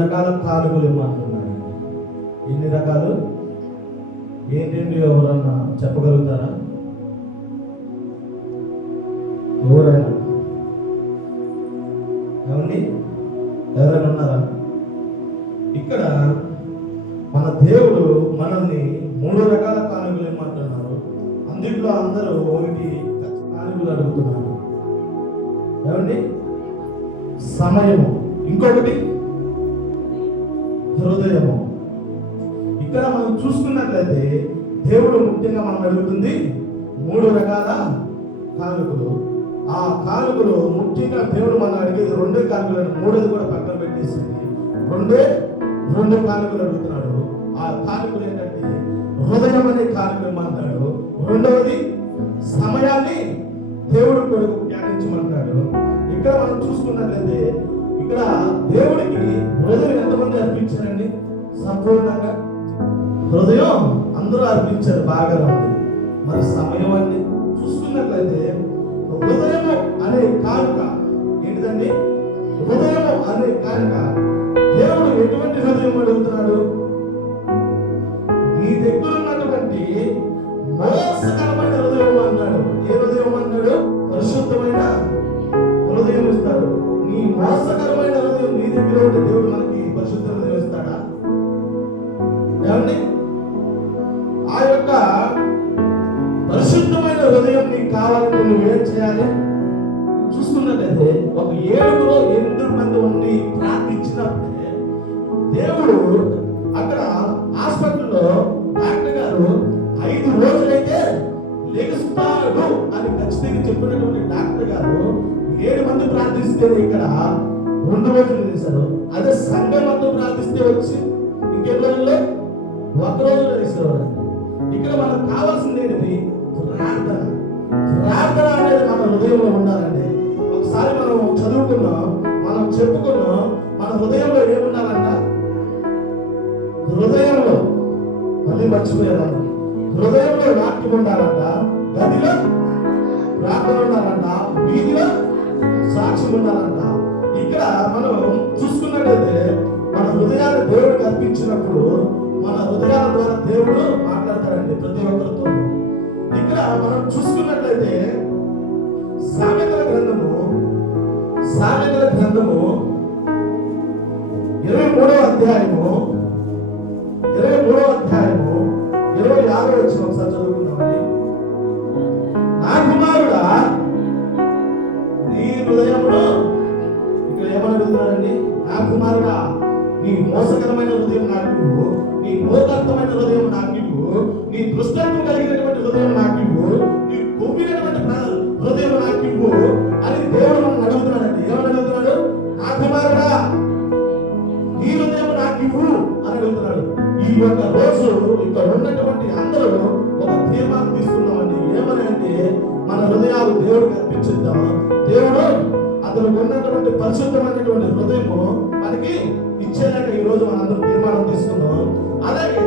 రకాల కానుకలు ఇవ్వమంటున్నాడు. ఎన్ని రకాలు? ఏంటండి? ఎవరన్నా చెప్పగలుగుతారా? ఎవరైనా ఏమండి? ఎవరైనా ఉన్నారా? ఇక్కడ మన దేవుడు మనల్ని 3 రకాల కానుకలు ఇవ్వమంటున్నారు. అందులో అందరూ ఒకటి కానుకలు అడుగుతున్నారు. ఏమండి? సమయము, ఇంకొకటి హృదయము. ఇక్కడ మనం చూసుకున్నట్లయితే దేవుడు ముఖ్యంగా మనం అడుగుతుంది 3 రకాల కానుకలు. ఆ కానుకలు ముఖ్యంగా దేవుడు మనం అడిగేది 2 కానుకలు, 3ది కూడా పక్కన పెట్టేసి 2 కానుకలు అడుగుతున్నాడు. ఆ కానుకలు ఏంటంటే హృదయం అనే కానుకలు ఇమ్మంటాడు. 2వది సమయాన్ని దేవుడు కొరకు త్యాగించమంటాడు. ఇక్కడ మనం చూసుకున్నట్లయితే ఇక్కడ దేవుడికి హృదయం ఎంతమంది అర్పించారండి? సంపూర్ణంగా హృదయం అందరూ అర్పించారు, బాగా ఉంది. మరి సమయం అండి చూసుకున్నట్లయితే హృదయము అనే కానుక ఏంటిదండి? హృదయము అనే కానుక దేవుడు ఎటువంటి హృదయం అడుగుతున్నాడు? నీ దగ్గర ఉన్నటువంటి మోసకరమైన హృదయం అన్నాడు. ఏ హృదయం అన్నాడు? పరిశుద్ధమైన హృదయం ఇస్తాడు. నీ మోసకరమైన హృదయం నీ దగ్గర ఉంటే దేవుడు మనకి పరిశుద్ధ హృదయం ఇస్తాడా? ఏమండి? ఆ యొక్క పరిశుద్ధమైన హృదయం నీకు కావాలంటే నువ్వేం చేయాలి? చూసుకున్నట్లయితే ఒక 7 మంది ఉండి ప్రార్థించినప్పుడే దేవుడు అక్కడ హాస్పిటల్లో డాక్టర్ గారు 5 రోజులైతే లెగుస్తాడు అని ఖచ్చితంగా చెప్పినటువంటి డాక్టర్ గారు 7 మంది ప్రార్థిస్తే ఇక్కడ 2 రోజులు చేశారు. అదే సంఘం అంతా ప్రార్థిస్తే వచ్చి ఇంకెన్ని రోజుల్లో 1 రోజులో వేసేవాడు. ఇక్కడ మనకు కావాల్సింది ఏంటిది? ప్రార్థన. ప్రార్థన అనేది మన హృదయంలో ఉండాలండి. ఒకసారి మనం చదువుకున్నాం, మనం చెప్పుకున్నాం, మన హృదయంలో ఏముండాలంట? హృదయంలో మళ్ళీ మర్చిపోయారు. హృదయంలో వాక్యం ఉండాలంట, గదిలో ప్రార్థన ఉండాలంట, వీధిలో సాక్ష్యం ఉండాలంట. ఇక్కడ మనం చూసుకున్నట్లయితే మన హృదయాన్ని దేవుడికి అర్పించినప్పుడు మన హృదయాల ద్వారా దేవుడు మాట్లాడతాడండి ప్రతి ఒక్కరితో. ఇక్కడ మనం చూసుకున్నట్లయితే సామెతల గ్రంథము 23వ అధ్యాయము 26వ వచనం ఒకసారి చదువుకుందామండి. నా కుమారుడా నీ హృదయమును, ఇక్కడ ఏమని అడుగుతున్నాడండి? నా కుమారుడా నీ మోసకరమైన హృదయం నాకు, నీ మూర్ఖత్వమైన హృదయం నాకు, నీ దుష్టత్వం కలిగినటువంటి హృదయం నాకు, నీ కొవ్వినటువంటి హృదయం నాకు అని దేవుడు మనం అడుగుతున్నాడండి. ఏమని అడుగుతున్నాడు? నా కుమారుడా నీ హృదయం నాకు అని అడుగుతున్నాడు. ఈ యొక్క రోజు ఇక్కడ ఉన్నటువంటి అందరూ ఒక తీర్మానం తీసుకున్నామండి. ఏమని అంటే మన హృదయాలు దేవుడికి అర్పించుద్దాం. దేవుడు అతను ఉన్నటువంటి పరిశుద్ధమైనటువంటి హృదయము మనకి ఇచ్చేలాగా ఈ రోజు మనందరం తీర్మానం తీసుకున్నాం. అలాగే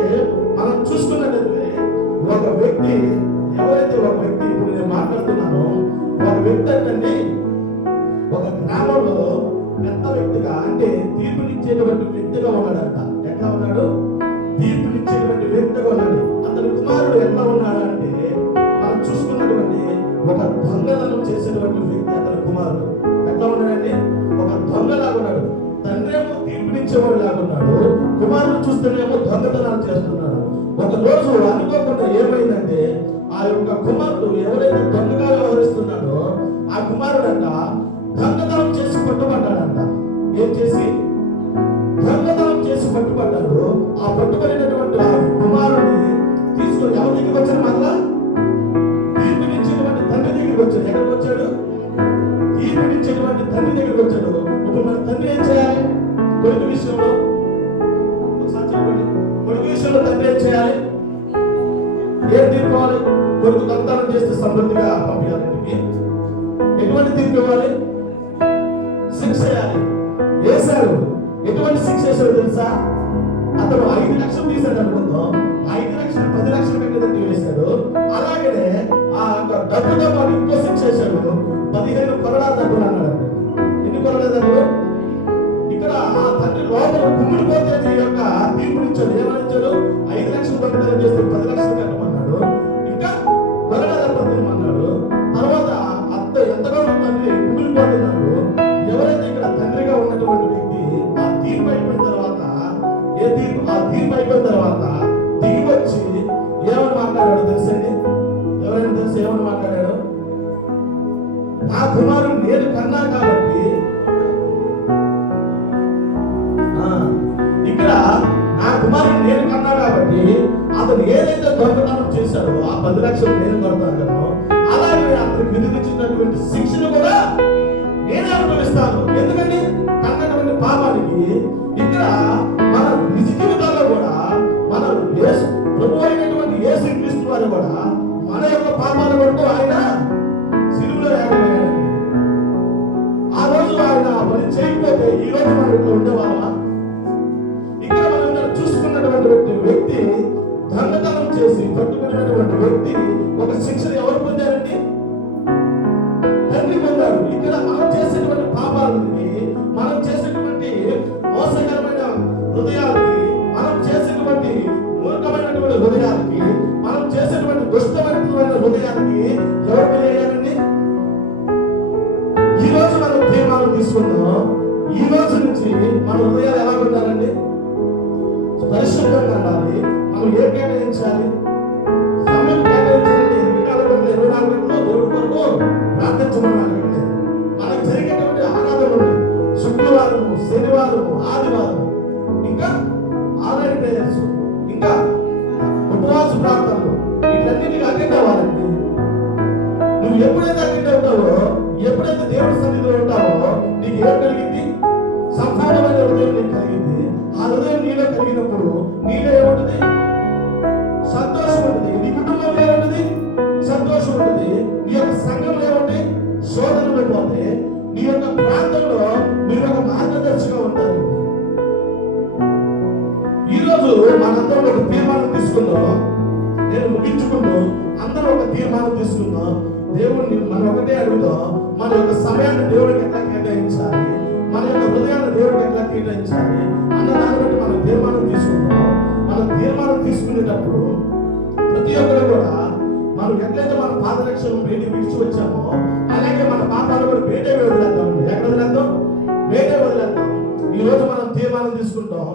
మనం చూసుకున్నట్లయితే ఒక వ్యక్తి, ఎవరైతే ఒక వ్యక్తి, ఇప్పుడు నేను మాట్లాడుతున్నానో ఒక వ్యక్తి అంటే ఒక గ్రామంలో పెద్ద వ్యక్తిగా, అంటే తీర్పునిచ్చేటువంటి వ్యక్తిగా ఉన్నాడంట. ఎట్లా ఉన్నాడు? తీర్పునిచ్చేటువంటి వ్యక్తిగా ఉన్నాడు. అతని కుమారుడు ఎట్లా ఉన్నాడు అంటే మనం చూసుకున్నటువంటి ఒక దొంగతనం చేసేటువంటి వ్యక్తి అతని కుమారుడు. ఎట్లా ఉన్నాడంటే ఒక దొంగలాగా ఉన్నాడు. తండ్రి ఏమో తీర్పునిచ్చేవాడు లాగున్నాడు, కుమారుడు చూస్తేనేమో దొంగతనాలు చేస్తున్నాడు. ఒక రోజు అనుకోకుండా ఏమైందంటే ఆ యొక్క కుమారుడు ఎవరైతే దొంగగా వ్యవహరిస్తున్నాడో ఆ కుమారుడంట దొంగతనం చేసి పట్టుబడ్డాడంట. ఏం చేసి? దొంగతనం చేసి పట్టుబడ్డాడు. ఆ పట్టుబడినటువంటి ఆ కుమారుడిని తీసుకొని ఎవరి దగ్గరికి వచ్చాడు? మళ్ళా తీర్పునిచ్చేటువంటి తండ్రి దగ్గరికి వచ్చాడు. ఎక్కడికి వచ్చాడు? తీర్పునిచ్చేటువంటి తండ్రి దగ్గరికి వచ్చాడు. ఇప్పుడు మన తండ్రి ఏం చేయాలి? కొడుకు విషయంలో ఒకసారి చెప్పండి. కొడుకు విషయంలో తండ్రి ఏం చేయాలి? ఏం తీర్పుకోవాలి? కొడుకు దొంగతనం చేస్తే సమృద్ధిగా పంపించాలి ఇంటికి. ఎటువంటి తీర్పు ఇవ్వాలి? శిక్ష వేయాలి. వేశారు. ఎటువంటి శిక్ష వేశాడు తెలుసా? అతను 5 లక్షలు తీశాడు అనుకుందాం. 5 లక్షలు 10 లక్షలు కట్టేదంటే వేశాడు. అలాగే ఆ డబ్బుతో పాటు ఇంకో శిక్ష వేశాడు. 15 కొరడా డబ్బులు అన్నాడు. ఎన్ని కొరడా డబ్బులు? ఇక్కడ ఆ తండ్రి లోపల కుమ్మిడిపోతే ఈ యొక్క తీర్పునిచ్చాడు. ఏమనిచ్చాడు? 5 లక్షలు పట్టుదల చేస్తే 10 లక్షలు కట్టమన్నాడు. ఇంకా అన్నాడు. తర్వాత అత్త ఎంతగానో తండ్రి కుమిలిపోతున్నాడు. ఎవరైతే ఇక్కడ తండ్రిగా ఉన్నటువంటి వ్యక్తి ఆ తీర్పు అయిపోయిన తర్వాత దిగి వచ్చి ఏమని మాట్లాడాడు తెలుసండి? ఎవరైనా తెలుసు ఏమని మాట్లాడాడు? నా కుమారుడు నేను కన్నా కాబట్టి, ఇక్కడ నా కుమారుడు నేను కన్నా కాబట్టి అతను ఏదైతే దొంగతనం చేశాడో ఆ 10 లక్షలు నేను కొడతాను, అలాగే అతనికి విధించినటువంటి శిక్షను కూడా నేనే అనుభవిస్తాను. ఎందుకంటే కన్నటువంటి పాపానికి ఇక్కడ మన నిజ జీవితాల్లో కూడా మన ప్రభు అయినటువంటి యేసు క్రీస్తు వారు కూడా మన యొక్క పాపాల కొరకు ఆయన సిలువలో వేయబడ్డాడు. ఆ రోజు ఆయన పని చేయకపోతే ఈ రోజు మనం ఇక్కడ ఉండేవాళ్ళ? ఇక్కడ మనం చూసుకున్నటువంటి వ్యక్తి దొంగతనం చేసి పట్టుకున్నటువంటి వ్యక్తి ఒక శిక్షను ఎవరు పొందారండి? తండ్రి పొందారు. ఇక్కడ మనం చేసేటువంటి పాపాలకి, మనం చేసేటువంటి మోసకరమైన హృదయాలకి, మనం చేసేటువంటి మూర్ఖమైనటువంటి హృదయాలకి, మనం చేసేటువంటి దుష్టమైనటువంటి హృదయాలకి ఎవరు బలయ్యారండి? ఈ రోజు మనం తీర్మానం తీసుకుందాం. ఈ రోజు నుంచి మన హృదయాలు ఎలా ఉండాలండి? పరిశుభ్రంగా ఉండాలి. మనం ఏం కేటాయించాలి? సమయం కేటాయించాలంటే 24 గంటలు దేవుడి కొరకు ప్రార్థించమని మనకు జరిగేటువంటి ఆరాధనలు శుక్రవారము, శనివారము, ఆదివారం, ఇంకా ఆన్లైన్ ప్రేయర్స్, ఇంకా ఉపవాస ప్రార్థనలు, వీటన్నిటికీ అటెండ్ అవ్వాలండి. నువ్వు ఎప్పుడైతే అటెండ్ అవుతావో, ఎప్పుడైతే దేవుడి సన్నిధిలో ఉంటావో నీకు ఏం కలిగింది? సంపూర్ణమైన హృదయం నీకు కలిగింది. ఆ హృదయం నీలో కలిగినప్పుడు నీలో ఏముంటుంది? సంతోషం ఉంటుంది. నీ కుటుంబంలో ఏముంటుంది? సంతోషం ఉంటుంది. నీ యొక్క సంఘంలో ఏముంటాయి? శోధనలు పోతే నీ యొక్క ప్రాంతంలో మీరు ఒక మార్గదర్శిగా ఉంటారు. ఈరోజు మనందరం ఒక తీర్మానం తీసుకుందాం. నేను ముగించుకుంటూ అందరూ ఒక తీర్మానం తీసుకుందాం. దేవుడిని మనం ఒకటే అడుగుదాం, మన యొక్క సమయాన్ని దేవుడికి ఎట్లా కేటాయించాలి, మన యొక్క హృదయాన్ని దేవుడికి ఎట్లా కేటాయించాలి అన్న దాన్ని బట్టి మనం తీర్మానం తీసుకుందాం. మనం తీర్మానం తీసుకునేటప్పుడు ప్రతి ఒక్కరు కూడా మనం ఎట్లయితే మన పాదరక్షను బయటికి విడిచి వచ్చామో అలాగే మన పాపాలు కూడా బయటే వదిలేద్దాం. ఎక్కడ వదిలేద్దాం? బయటే వదిలేద్దాం. ఈ రోజు మనం తీర్మానం తీసుకుంటాం.